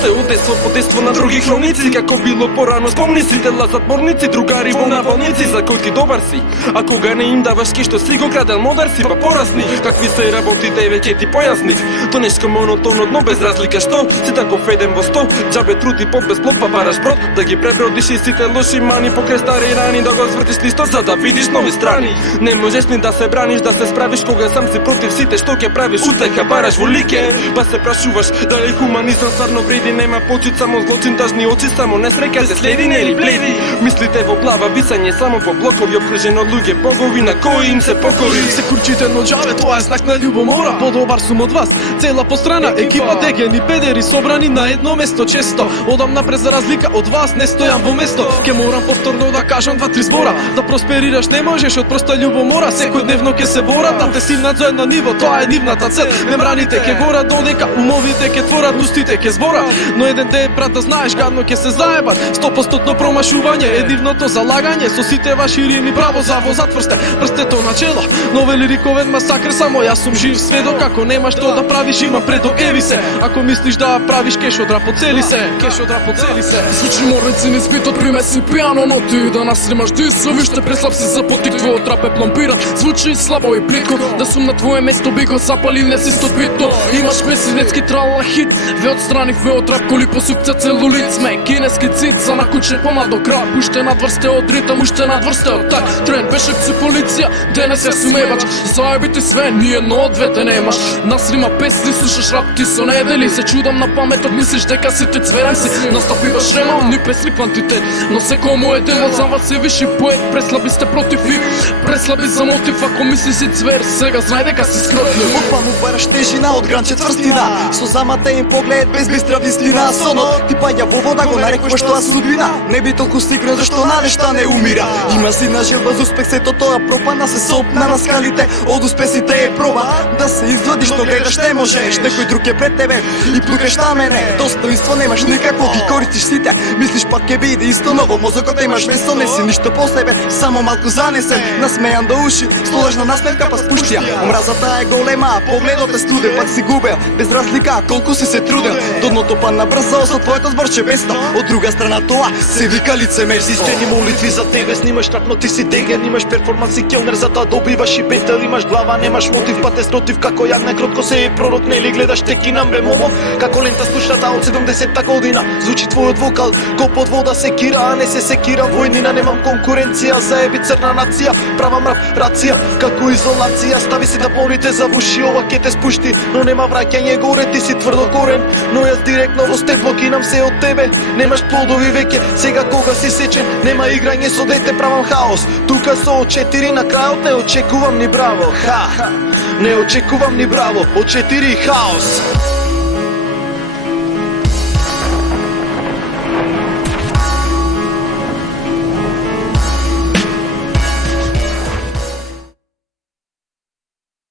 уште од детство по детство на други хроници. Како било порано спомни си тела затворници, другари во навалници за кој ти добар си. А кога не им даваш ки што си го крадел модар си, па порасни. Какви се работите веќе ти појасни. Тонешко монотонно без разлика што си таков еден во 100. Джабе труд и под без плод па бараш брод, да ги пребродиш и сите лоши мани покрај стари рани, да го звртиш листот за да видиш нови страни. Не можеш ни да се браниш, да се справиш кога сам си против сите што ќе правиш. Утеха бараш во лике, па се прашуваш дали хуманизам стварно вреди. Нема почит, само злочин, тажни очи, само несреќа се следи, нели бледи. Мислите во глава, висање само по блокови, обкружен од луѓе богови на кои им се покори. Се курчите но џаве, тоа е знак на љубомора. Подобар сум од вас, цела пострана екипа дегени педери собрани на едно место често. Одам напред за разлика од вас, не стојам во место. Ке морам повторно да кажам 2-3 збора. Да просперираш не можеш од проста љубомора. Секојдневно ке се борат да те симнат за едно ниво, тоа е нивната цел. Мемраните ке горат додека умовите ке творат, устите ке зборат. Но еден ден брат да знаеш гадно ке се заебат. 100% промашување е нивното залагање. Со сите ваши рими право за во затвор сте, прстето на чело. Нове лириковен масакр, само јас сум жив сведок. Како нема што да правиш, има предок, еви се. Ако мислиш да правиш кеш одра по цели се, кеш одра по цели се. Звучи морници низ битот, примеси пијано ноти. Да наснимаш дисови, ще преслаб си за потик, твојот рап е пломбиран. Звучи слабо и плитко, да сум на твое место би го запалил, не си стопитно. Имаш месенецки трала хит, ве отстранивме од рап коли по супца целулит. Сме кинески цит, за на куче помладо крап. Уште надврсте од ритам, уште надврсте од так. Трен беше пси полиција, денес ја сумевач. Заебите све, ни едно од двете немаш. Насрима песни, слушаш рап, ти со недели. Се чудам на паметот, мислиш дека си ти цверен си. Настапиваш ремонт, ни песни квантитет. Но секому е дело, за вас се виши поет. Преслаби сте против и преслаби за мотив. Ако мисли си цвер, сега знај дека си скротни. Буквално бараш тежина од гран четврстина. Со замата им поглед без бистра вистина. Сонот ти паѓа во вода, го нарекуваш тоа судбина. Не би толку сигурен зашто надежта не умира. Има силна желба за успех, сето тоа пропана се сопна на скалите. Од успесите е проба да се извадиш, но гледаш не можеш. Некој друг е пред тебе и плукаш на мене. Достоинство немаш никакво, ги користиш сите. Мислиш пак ќе биде исто ново, мозокот имаш место, не си ништо по себе, само малку занесен, насмејан до уши, сложна насмевка па спуштија. Омразата е голема, погледот е студен, пак си губел, без разлика колку си се трудел. До дното падна брзо со твоето зборче бесно. Од друга страна тоа се вика лицемерство. Искрени молитви за тебе, снимаш трак, но ти си деген, имаш перформанси келнер, за тоа добиваш и бетел, имаш глава, немаш мотив, па те спротив како јагна, кротко се е пророк, нели гледаш теки нам бемово, како лента слушната од 70-та година, звучи твојот вокал, ко под вода секира, а не се секира војнина, немам конкуренција, заеби црна нација, правам рап, рација, како изолација, стави си да болите за уши, ова ке те спушти, но нема враќање горе, ти си тврдо корен, но јас директно во стебло кинам се од тебе, немаш плодови веќе, сега кога си сечен, нема играње со дете, правам хаос, тука со 4 на крајот не очекувам ни браво, не очекувам ни браво, од 4 хаос.